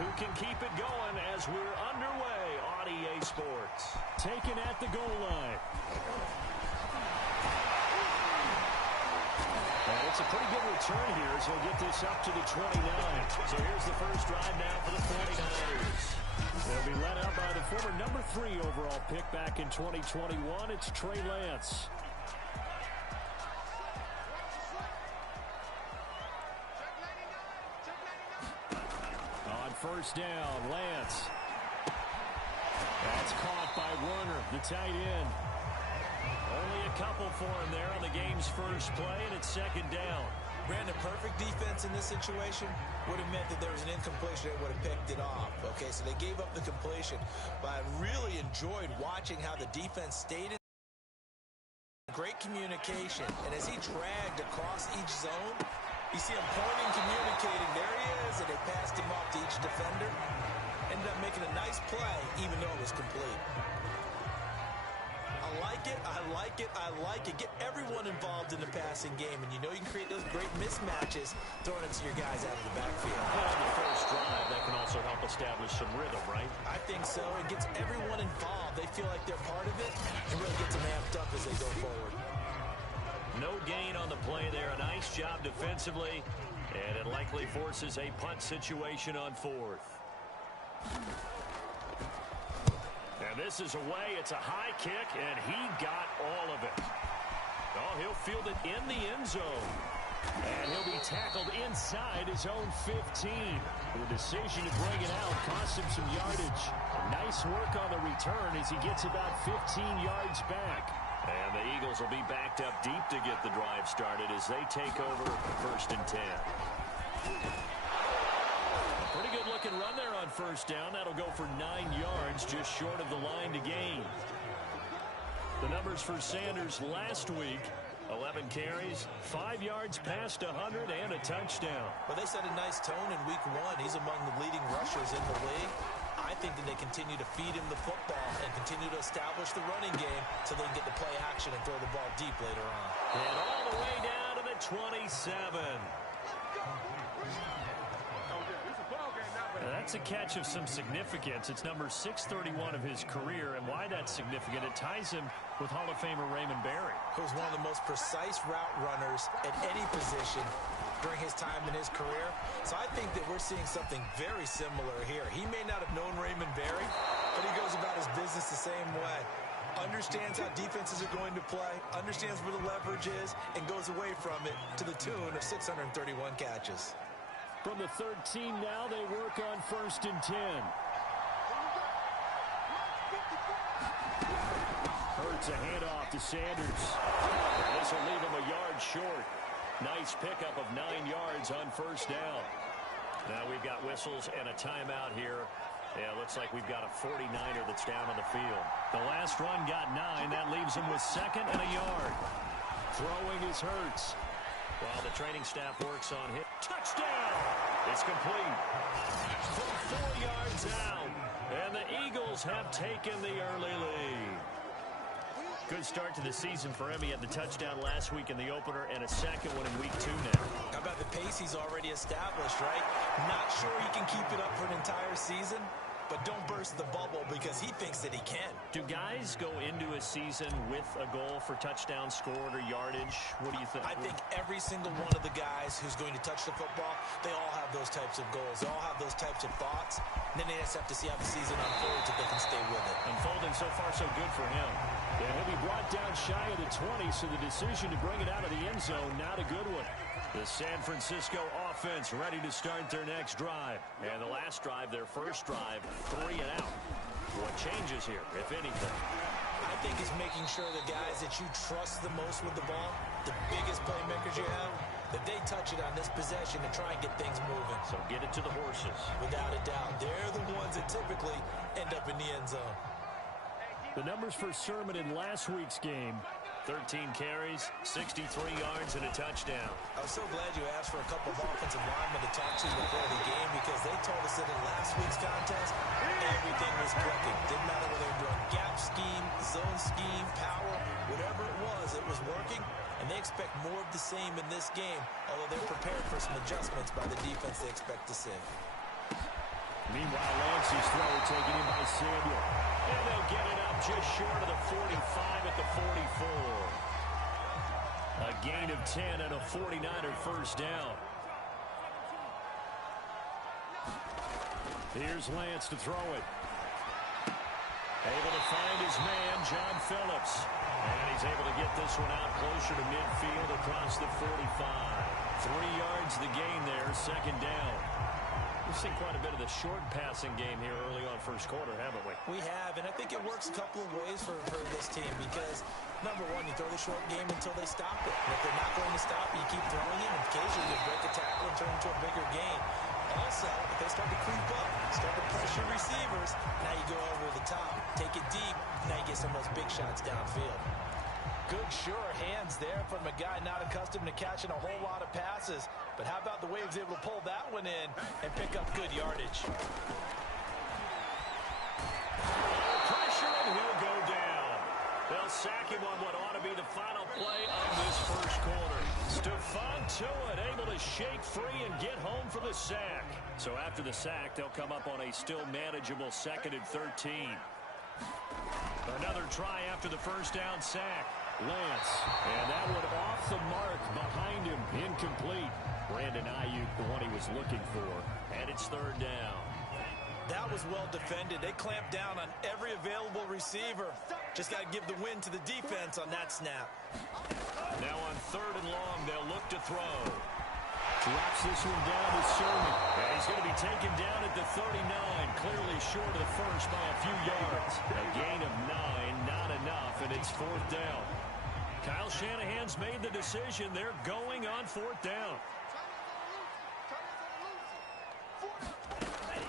who can keep it going as we're underway on EA Sports. Taken at the goal line. And it's a pretty good return here as he'll get this up to the 29. So here's the first drive now for the 49ers. They'll be led out by the former number 3 overall pick back in 2021. It's Trey Lance. On first down, Lance. That's caught by Werner, the tight end. Only a couple for him there on the game's first play, and it's second down. Brandon, perfect defense in this situation would have meant that there was an incompletion. They would have picked it off. Okay, so they gave up the completion. But I really enjoyed watching how the defense stayed in great communication. And as he dragged across each zone, you see him pointing, communicating. There he is, and they passed him off to each defender. Ended up making a nice play, even though it was complete. I like it, I like it, I like it. Get everyone involved in the passing game, and you know you can create those great mismatches throwing it to your guys out of the backfield. On the first drive, that can also help establish some rhythm, right? I think so. It gets everyone involved. They feel like they're part of it, and really gets them amped up as they go forward. No gain on the play there. A nice job defensively, and it likely forces a punt situation on fourth. And this is away. It's a high kick, and he got all of it. Oh, he'll field it in the end zone. And he'll be tackled inside his own 15. The decision to bring it out cost him some yardage. Nice work on the return as he gets about 15 yards back. And the Eagles will be backed up deep to get the drive started as they take over first and 10. Pretty good looking run there on first down. That'll go for 9 yards, just short of the line to gain. The numbers for Sanders last week: 11 carries, 5 yards past 100, and a touchdown. Well, they set a nice tone in week 1. He's among the leading rushers in the league. I think that they continue to feed him the football and continue to establish the running game so they can get the play action and throw the ball deep later on. And all the way down to the 27. That's a catch of some significance. It's number 631 of his career, and why that's significant, it ties him with Hall of Famer Raymond Berry, who's one of the most precise route runners at any position during his time in his career. So I think that we're seeing something very similar here. He may not have known Raymond Berry, but he goes about his business the same way. Understands how defenses are going to play, understands where the leverage is, and goes away from it to the tune of 631 catches. From the 13 now, they work on first and 10. Hurts a handoff to Sanders. This will leave him a yard short. Nice pickup of 9 yards on first down. Now we've got whistles and a timeout here. Yeah, looks like we've got a 49er that's down on the field. The last run got 9. That leaves him with second and a yard. Throwing is Hurts. While the training staff works on him. Touchdown! It's complete. From 4 yards out. And the Eagles have taken the early lead. Good start to the season for him. He had the touchdown last week in the opener and a second one in week 2 now. How about the pace he's already established, right? Not sure he can keep it up for an entire season, but don't burst the bubble because he thinks that he can. Do guys go into a season with a goal for touchdown scored or yardage? What do you think? I think every single one of the guys who's going to touch the football, they all have those types of goals. They all have those types of thoughts. And then they just have to see how the season unfolds if they can stay with it. Unfolding so far so good for him. Yeah, he'll be brought down shy of the 20, so the decision to bring it out of the end zone, not a good one. The San Francisco offense ready to start their next drive. And the last drive, their first drive, 3 and out. What changes here, if anything? I think it's making sure the guys that you trust the most with the ball, the biggest playmakers you have, that they touch it on this possession and try and get things moving. So get it to the horses. Without a doubt. They're the ones that typically end up in the end zone. The numbers for Sermon in last week's game: 13 carries, 63 yards, and a touchdown. I was so glad you asked for a couple of offensive linemen to talk to before the game because they told us that in last week's contest, everything was clicking. Didn't matter whether they were doing gap scheme, zone scheme, power, whatever it was working. And they expect more of the same in this game, although they're prepared for some adjustments by the defense they expect to see. Meanwhile, Lance's throw taken in by Samuel. And they'll get it up just short of the 45 at the 44. A gain of 10 and a 49er first down. Here's Lance to throw it. Able to find his man, John Phillips. And he's able to get this one out closer to midfield across the 45. 3 yards the gain there, second down. We've seen quite a bit of the short passing game here early on first quarter, haven't we? We have, and I think it works a couple of ways for this team because, number one, you throw the short game until they stop it. And if they're not going to stop it, you keep throwing it, and occasionally you break a tackle and turn into a bigger gain. Also, if they start to creep up, start to pressure receivers, now you go over the top. Take it deep, now you get some of those big shots downfield. Good, sure hands there from a guy not accustomed to catching a whole lot of passes. But how about the way he was able to pull that one in and pick up good yardage? Pressure, and he'll go down. They'll sack him on what ought to be the final play of this first quarter. Stephon Tuitt able to shake free and get home for the sack. So after the sack, they'll come up on a still manageable 2nd and 13. Another try after the first down sack. Lance, and that one off the mark behind him, incomplete. Brandon Ayuk, the one he was looking for, and it's 3rd down. That was well defended. They clamped down on every available receiver. Just got to give the win to the defense on that snap. Now on 3rd and long, they'll look to throw. Drops this one down to Sermon. And he's going to be taken down at the 39, clearly short of the first by a few yards. A gain of 9, not enough, and it's 4th down. Kyle Shanahan's made the decision. They're going on 4th down.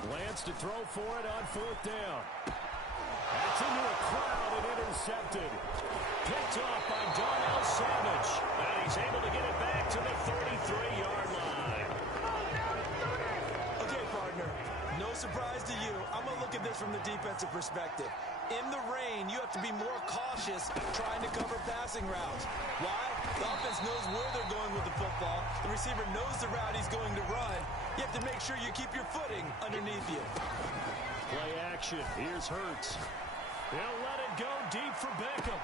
Lance to throw for it on 4th down. That's into a crowd and intercepted. Picked off by Darnell Savage. And he's able to get it back to the 33-yard line. Okay, partner, no surprise to you. I'm going to look at this from the defensive perspective. In the rain, you have to be more cautious trying to cover passing routes. Why? The offense knows where they're going with the football. The receiver knows the route he's going to run. You have to make sure you keep your footing underneath you. Play action. Here's Hurts. He'll let it go deep for Beckham.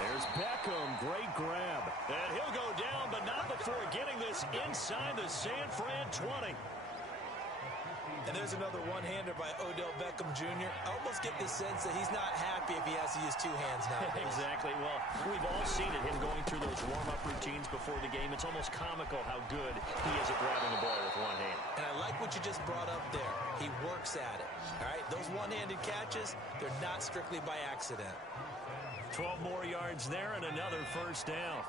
There's Beckham. Great grab. And he'll go down, but not before getting this inside the San Fran 20. And there's another one-hander by Odell Beckham Jr. I almost get the sense that he's not happy if he has to use 2 hands now. Exactly. Well, we've all seen it, him going through those warm-up routines before the game. It's almost comical how good he is at grabbing the ball with one hand. And I like what you just brought up there. He works at it. All right, those one-handed catches, they're not strictly by accident. 12 more yards there and another first down.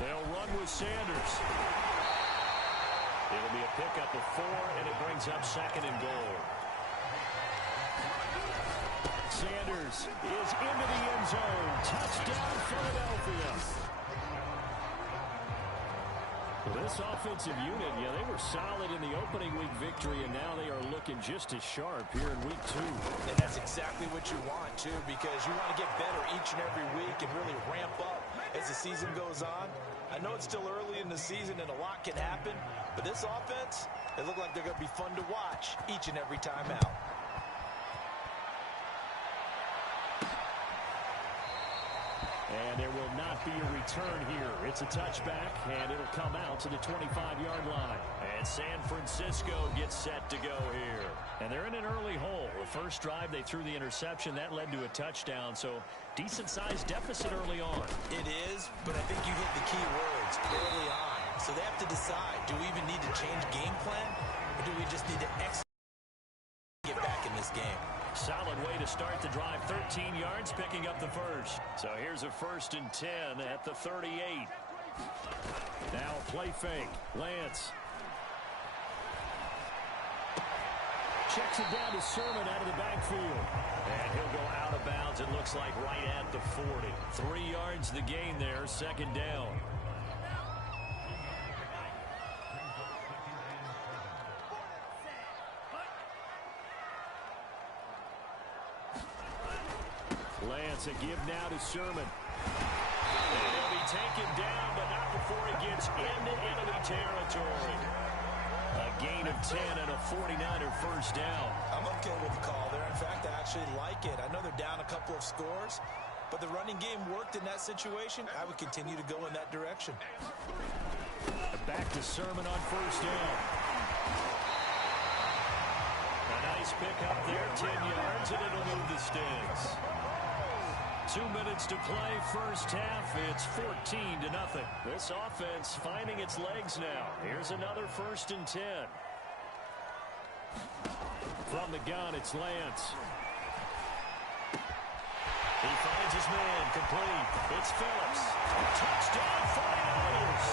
They'll run with Sanders. It'll be a pickup of 4, and it brings up 2nd and goal. Sanders is into the end zone. Touchdown, Philadelphia. Well, this offensive unit, yeah, they were solid in the opening week victory, and now they are looking just as sharp here in week 2. And that's exactly what you want, too, because you want to get better each and every week and really ramp up as the season goes on. I know it's still early in the season and a lot can happen, but this offense, they look like they're going to be fun to watch each and every time out. And there will not be a return here. It's a touchback, and it'll come out to the 25-yard line. And San Francisco gets set to go here. And they're in an early hole. The first drive, they threw the interception. That led to a touchdown, so decent-sized deficit early on. It is, but I think you hit the key words early on. So they have to decide, do we even need to change game plan, or do we just need to get back in this game? Solid way to start the drive. 13 yards, picking up the first. So here's a 1st and 10 at the 38. Now a play fake. Lance. Checks it down to Sermon out of the backfield. And he'll go out of bounds, it looks like, right at the 40. 3 yards the gain there, 2nd down. Lance, a give now to Sermon. And he'll be taken down, but not before he gets into enemy territory. A gain of 10 and a 49er first down. I'm okay with the call there. In fact, I actually like it. I know they're down a couple of scores, but the running game worked in that situation. I would continue to go in that direction. Back to Sermon on first down. A nice pickup there, 10 yards, and it'll move the sticks. 2 minutes to play, first half. It's 14-0. This offense finding its legs now. Here's another 1st and 10. From the gun, it's Lance. He finds his man, complete. It's Phillips. Touchdown, 49ers.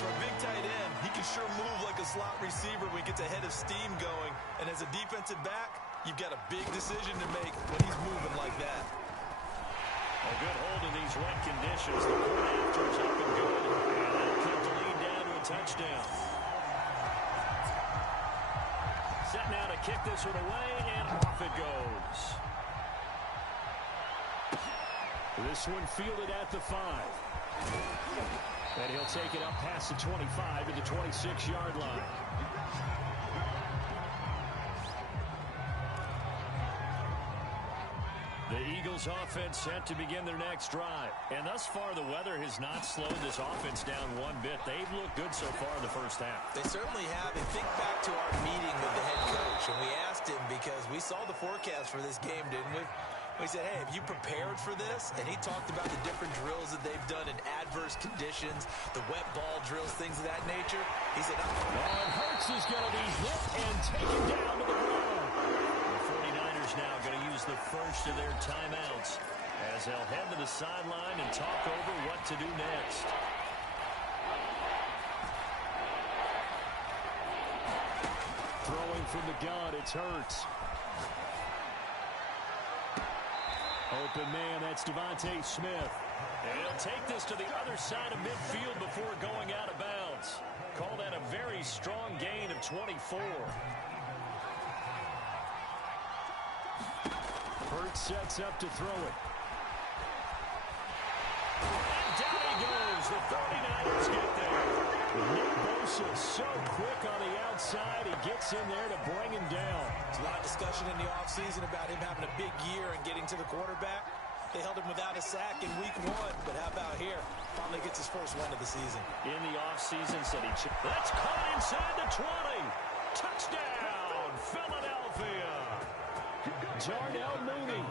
For a big tight end, he can sure move like a slot receiver when he gets a head of steam going. And as a defensive back, you've got a big decision to make when he's moving like that. A good hold in these wet conditions. The point after is up and good. And they'll keep the lead down to a touchdown. Set now to kick this one away, and off it goes. This one fielded at the 5. And he'll take it up past the 25 to the 26-yard line. The Eagles offense set to begin their next drive. And thus far, the weather has not slowed this offense down one bit. They've looked good so far in the first half. They certainly have. And think back to our meeting with the head coach. And we asked him because we saw the forecast for this game, didn't we? We said, hey, have you prepared for this? And he talked about the different drills that they've done in adverse conditions, the wet ball drills, things of that nature. He said, and Hurts is going to be hit and taken down to the ground. The 49ers now going to use the first of their timeouts as they'll head to the sideline and talk over what to do next. Throwing from the gun, it's Hurts. Open man, that's Devontae Smith. And he'll take this to the other side of midfield before going out of bounds. Call that a very strong gain of 24. Hurts sets up to throw it. And down he goes. The 49ers get there. Nick Bosa so quick on the outside. He gets in there to bring him down. There's a lot of discussion in the offseason about him having a big year and getting to the quarterback. They held him without a sack in week 1, but how about here? Finally gets his first win of the season. In the offseason, said he... That's caught inside the 20. Touchdown, Philadelphia. Darnell Mooney,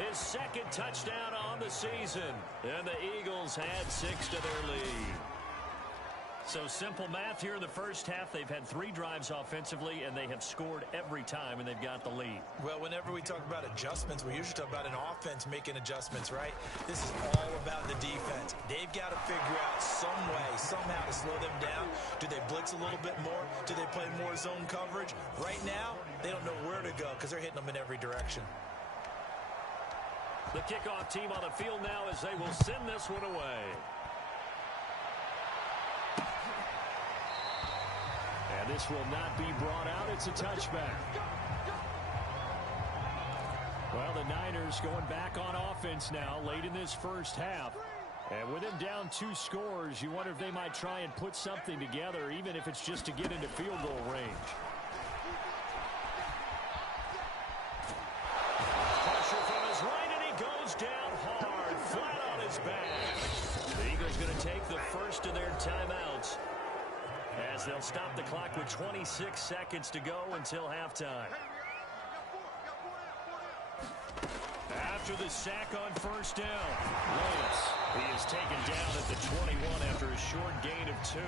his second touchdown on the season. And the Eagles add 6 to their lead. So simple math here in the first half. They've had 3 drives offensively, and they have scored every time, and they've got the lead. Well, whenever we talk about adjustments, we usually talk about an offense making adjustments, right? This is all about the defense. They've got to figure out some way, somehow to slow them down. Do they blitz a little bit more? Do they play more zone coverage? Right now, they don't know where to go because they're hitting them in every direction. The kickoff team on the field now as they will send this one away. And this will not be brought out. It's a touchback. Well, the Niners going back on offense now late in this first half. And with them down 2 scores, you wonder if they might try and put something together, even if it's just to get into field goal range. Pressure from his right, and he goes down hard, flat on his back. The Eagles going to take the first of their timeouts, as they'll stop the clock with 26 seconds to go until halftime. After the sack on first down, Lance, he is taken down at the 21 after a short gain of 2.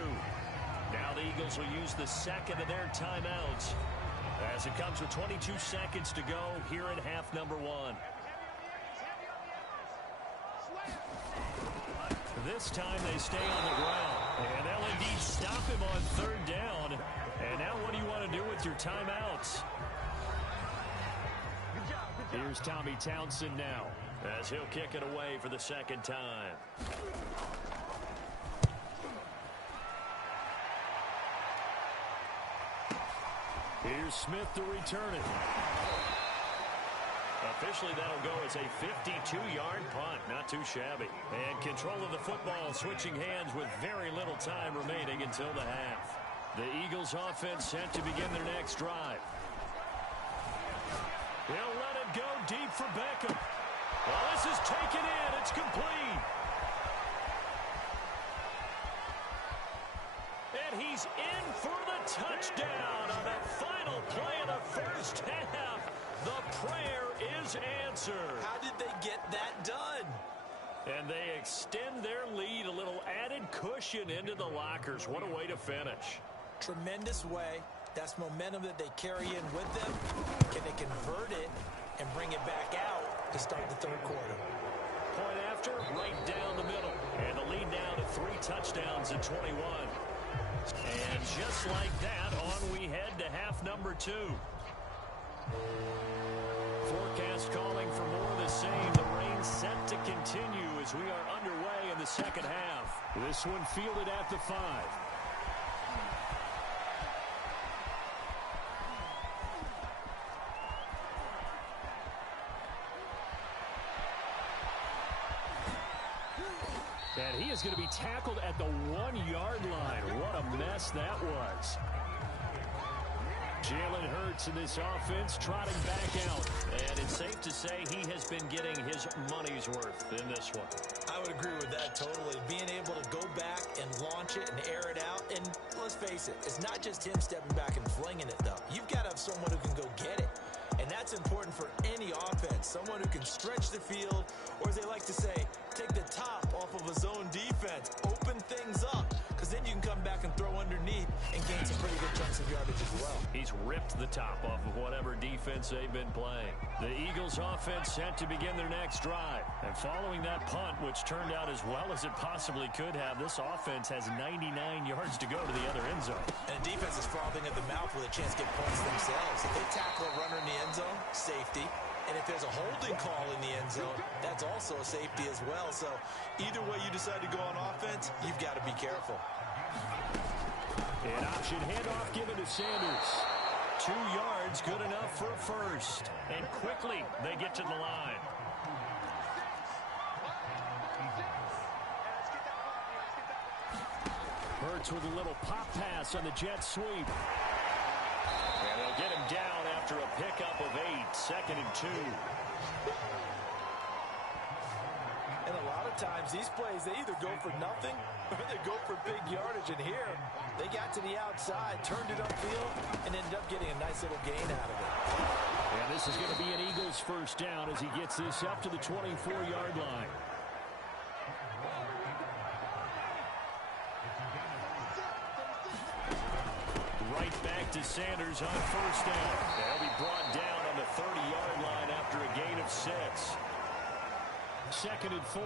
Now the Eagles will use the second of their timeouts as it comes with 22 seconds to go here in half number 1. This time they stay on the ground, and they'll indeed stop him on 3rd down. And now what do you want to do with your timeouts? Here's Tommy Townsend now, as he'll kick it away for the second time. Here's Smith to return it. Officially, that'll go as a 52-yard punt. Not too shabby. And control of the football switching hands with very little time remaining until the half. The Eagles offense set to begin their next drive. He'll let it go deep for Beckham. Well, this is taken in. It's complete. And he's in for the touchdown on the final play of the first half. The prayer is answered. How did they get that done? And they extend their lead, a little added cushion into the lockers. What a way to finish. Tremendous way. That's momentum that they carry in with them. Can they convert it and bring it back out to start the third quarter? Point after, right down the middle. And the lead now to 3 touchdowns at 21. And just like that, on we head to half number 2. Forecast calling for more of the same. The rain set to continue as we are underway in the second half. This one fielded at the 5. And he is going to be tackled at the 1-yard line. What a mess that was. Jalen Hurts in this offense trotting back out. And it's safe to say he has been getting his money's worth in this one. I would agree with that totally. Being able to go back and launch it and air it out. And let's face it, it's not just him stepping back and flinging it, though. You've got to have someone who can go get it. And that's important for any offense. Someone who can stretch the field, or as they like to say, take the top off of a zone defense. Open things up, because then you can come back and throw underneath and gain some pretty good chunks of yardage as well. He's ripped the top off of whatever defense they've been playing. The Eagles offense set to begin their next drive. And following that punt, which turned out as well as it possibly could have, this offense has 99 yards to go to the other end zone. And the defense is frothing at the mouth with a chance to get points themselves. If they tackle a runner in the end zone, safety. And if there's a holding call in the end zone, that's also a safety as well. So either way you decide to go on offense, you've got to be careful. An option handoff given to Sanders. 2 yards, good enough for a first. And quickly they get to the line. Hurts with a little pop pass on the jet sweep. And they'll get him down after a pickup of 8, 2nd and 2. And a lot of times these plays, they either go for nothing or they go for big yardage. And here, they got to the outside, turned it upfield, and ended up getting a nice little gain out of it. And this is going to be an Eagles first down as he gets this up to the 24-yard line. Right back to Sanders on first down. They'll be brought down on the 30-yard line after a gain of 6. 2nd and 4.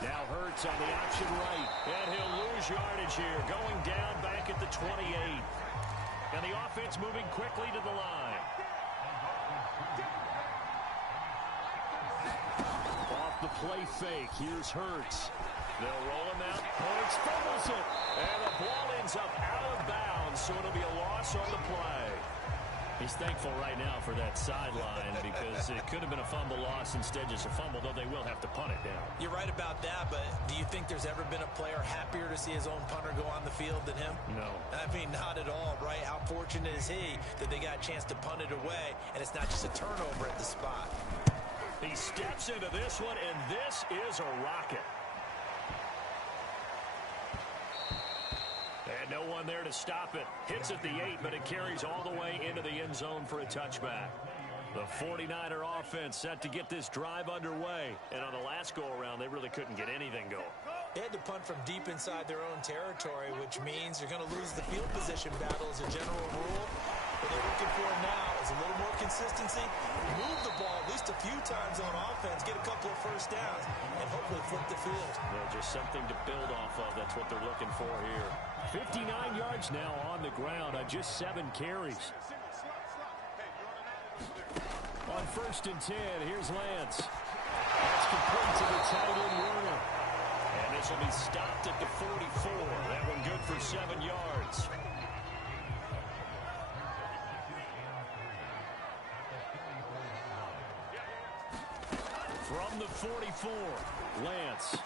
Now Hurts on the option right. And he'll lose yardage here. Going down back at the 28. And the offense moving quickly to the line. Off the play fake. Here's Hurts. They'll roll him out. Hurts fumbles it. And the ball ends up out of bounds, so it'll be a loss on the play. He's thankful right now for that sideline because it could have been a fumble loss, instead just a fumble, though they will have to punt it down. You're right about that, but do you think there's ever been a player happier to see his own punter go on the field than him? No. I mean, not at all, right? How fortunate is he that they got a chance to punt it away, and it's not just a turnover at the spot. He steps into this one, and this is a rocket. And no one there to stop it. Hits at the 8, but it carries all the way into the end zone for a touchback. The 49er offense set to get this drive underway. And on the last go-around, they really couldn't get anything going. They had to punt from deep inside their own territory, which means you're going to lose the field position battle as a general rule. What they're looking for now is a little more consistency, move the ball at least a few times on offense, get a couple of first downs, and hopefully flip the field. Yeah, just something to build off of. That's what they're looking for here. 59 yards now on the ground on just 7 carries. On 1st and 10, here's Lance. That's complete to the tight end Warner. And this will be stopped at the 44. That one good for 7 yards. From the 44, Lance.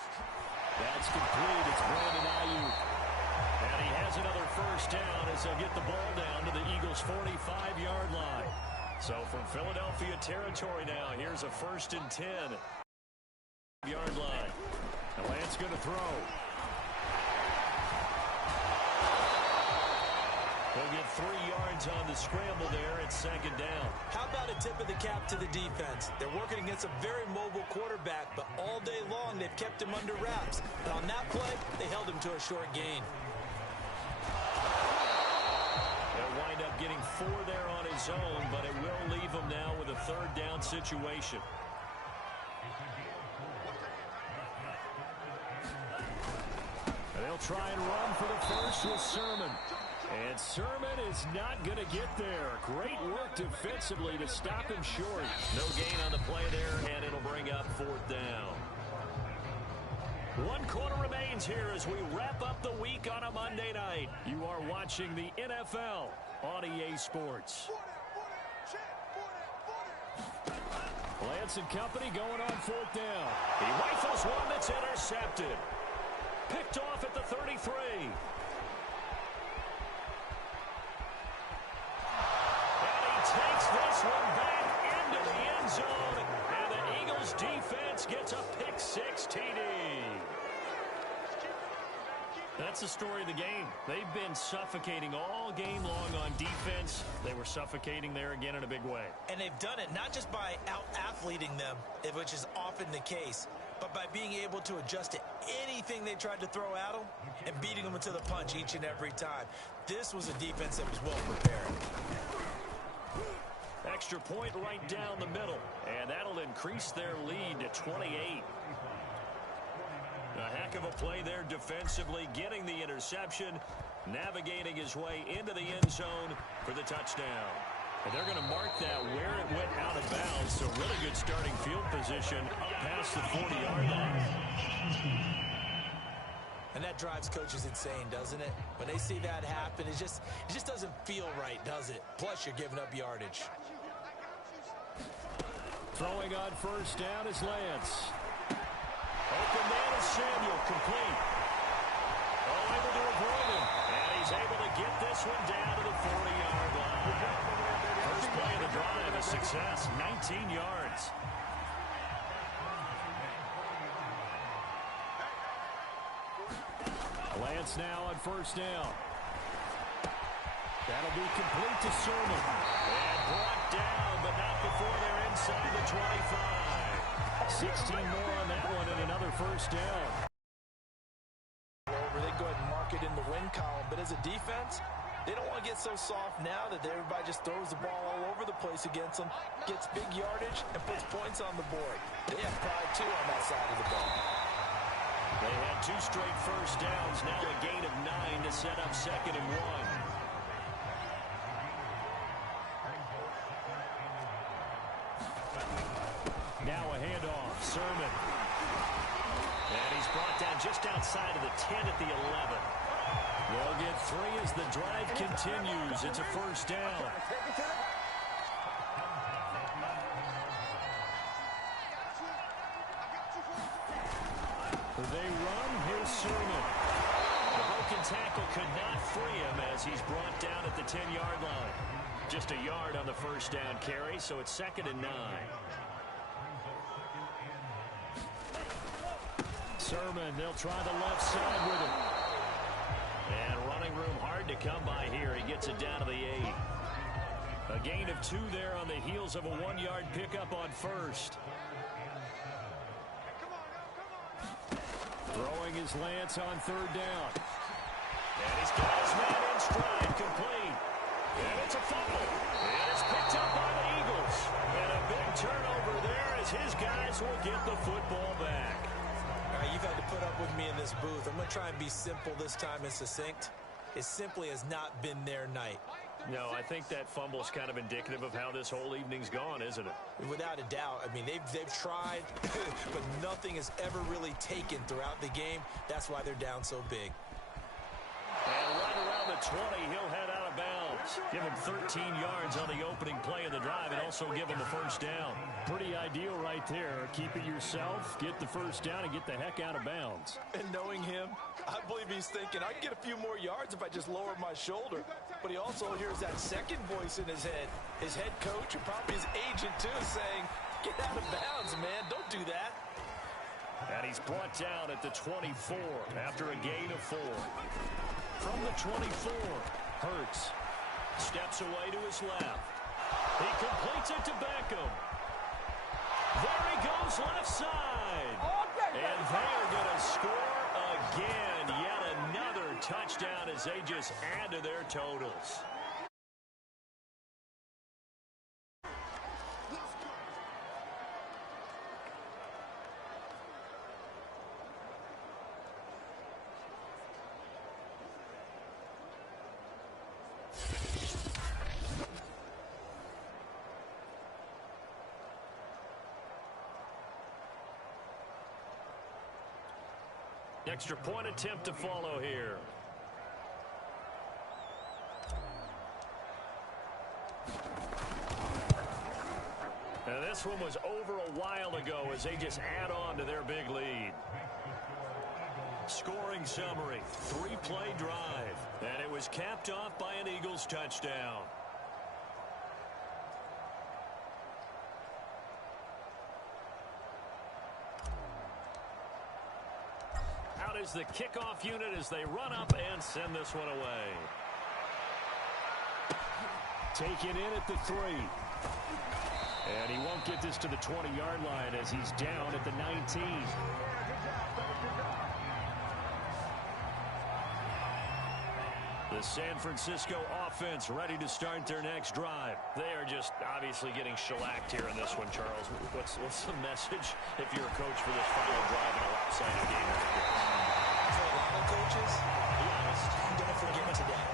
That's complete. It's Brandon Ayuk. And he has another first down as they'll get the ball down to the Eagles' 45-yard line. So from Philadelphia territory now, here's a 1st and 10. Yard line. And Lance going to throw. He'll get 3 yards on the scramble there at 2nd down. How about a tip of the cap to the defense? They're working against a very mobile quarterback, but all day long they've kept him under wraps. And on that play, they held him to a short gain. They'll wind up getting 4 there on his own, but it will leave him now with a 3rd down situation. And they'll try and run for the first with Sermon. And Sermon is not going to get there. Great work defensively to stop him short. No gain on the play there, and it'll bring up 4th down. 1 quarter remains here as we wrap up the week on a Monday night. You are watching the NFL on EA Sports. Lance and company going on 4th down. He rifles one that's intercepted. Picked off at the 33. Takes this one back into the end zone, and the Eagles defense gets a pick 6 TD. That's the story of the game. They've been suffocating all game long on defense. They were suffocating there again in a big way. And they've done it not just by out-athleting them, which is often the case, but by being able to adjust to anything they tried to throw at them and beating them to the punch each and every time. This was a defense that was well prepared. Extra point right down the middle, and that'll increase their lead to 28. A heck of a play there defensively, getting the interception, navigating his way into the end zone for the touchdown. And they're going to mark that where it went out of bounds, so really good starting field position up past the 40-yard line. And that drives coaches insane, doesn't it? When they see that happen, it just doesn't feel right, does it? Plus, you're giving up yardage. Throwing on 1st down is Lance. Open man is Samuel, complete. Oh, able to avoid him. And he's able to get this one down to the 40-yard line. First play of the drive, a success, 19 yards. Lance now on 1st down. That'll be complete to Sermon. And brought down, but not before they're inside the 25. 16 more on that one and another 1st down. Over, they go ahead and mark it in the win column, but as a defense, they don't want to get so soft now that everybody just throws the ball all over the place against them, gets big yardage, and puts points on the board. They have pride, too, on that side of the ball. They had 2 straight 1st downs, now a gain of 9 to set up 2nd and 1. Now a handoff, Sermon. And he's brought down just outside of the 10 at the 11. They'll get 3 as the drive continues. It's a 1st down. They run. Here's Sermon. The broken tackle could not free him as he's brought down at the 10-yard line. Just a yard on the 1st down carry, so it's 2nd and 9. Sermon, they'll try the left side with him. And running room hard to come by here. He gets it down to the 8. A gain of 2 there on the heels of a 1-yard pickup on 1st. Throwing his Lance on 3rd down. And he's got his man in stride, complete. And it's a fumble. And it's picked up by the Eagles. And a big turnover there as his guys will get the football back. All right, you've had to put up with me in this booth. I'm going to try and be simple this time and succinct. It simply has not been their night. No, I think that fumble is kind of indicative of how this whole evening's gone, isn't it? Without a doubt. I mean, they've tried, but nothing has ever really taken throughout the game. That's why they're down so big. And right around the 20, he'll head out of bounds. Give him 13 yards on the opening play of the drive and also give him a first down. Pretty ideal right there. Keep it yourself, get the first down, and get the heck out of bounds. And knowing him, I believe he's thinking, I can get a few more yards if I just lower my shoulder. But he also hears that second voice in his head. His head coach and probably his agent, too, saying, get out of bounds, man. Don't do that. And he's brought down at the 24 after a gain of 4. From the 24, Hurts steps away to his left. He completes it to Beckham. There he goes left side. And they're going to score again. Yet another touchdown as they just add to their totals. Extra point attempt to follow here. And this one was over a while ago as they just add on to their big lead. Scoring summary, 3-play drive. And it was capped off by an Eagles touchdown. Out is the kickoff unit as they run up and send this one away. Take it in at the 3. And he won't get this to the 20-yard line as he's down at the 19. The San Francisco offense ready to start their next drive. They are just obviously getting shellacked here in this one, Charles. What's the message if you're a coach for this final drive in a lopsided game? For a lot of coaches, be honest, don't forget today.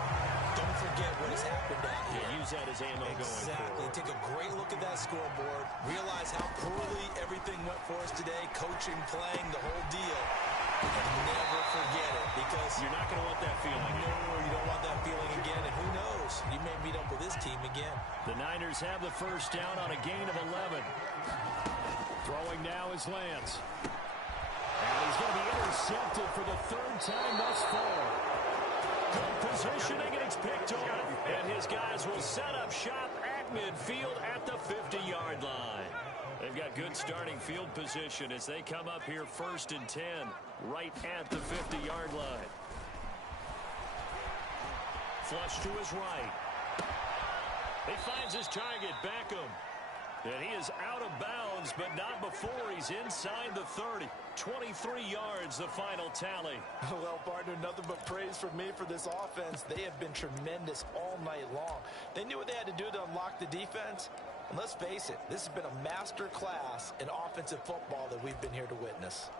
Don't forget what has happened down here. Yeah, use that as ammo going forward. Exactly. Take a great look at that scoreboard. Realize how poorly everything went for us today. Coaching, playing, the whole deal. And never forget it, because you're not going to want that feeling. No, you don't want that feeling again. And who knows? You may meet up with this team again. The Niners have the first down on a gain of 11. Throwing now is Lance. And he's going to be intercepted for the 3rd time thus far. Good positioning, and it's picked off. And his guys will set up shop at midfield at the 50-yard line. They've got good starting field position as they come up here 1st and 10, right at the 50-yard line. Flush to his right. He finds his target, Beckham. And he is out of bounds, but not before he's inside the 30. 23 yards, the final tally. Well, partner, nothing but praise from me for this offense. They have been tremendous all night long. They knew what they had to do to unlock the defense. And let's face it, this has been a master class in offensive football that we've been here to witness.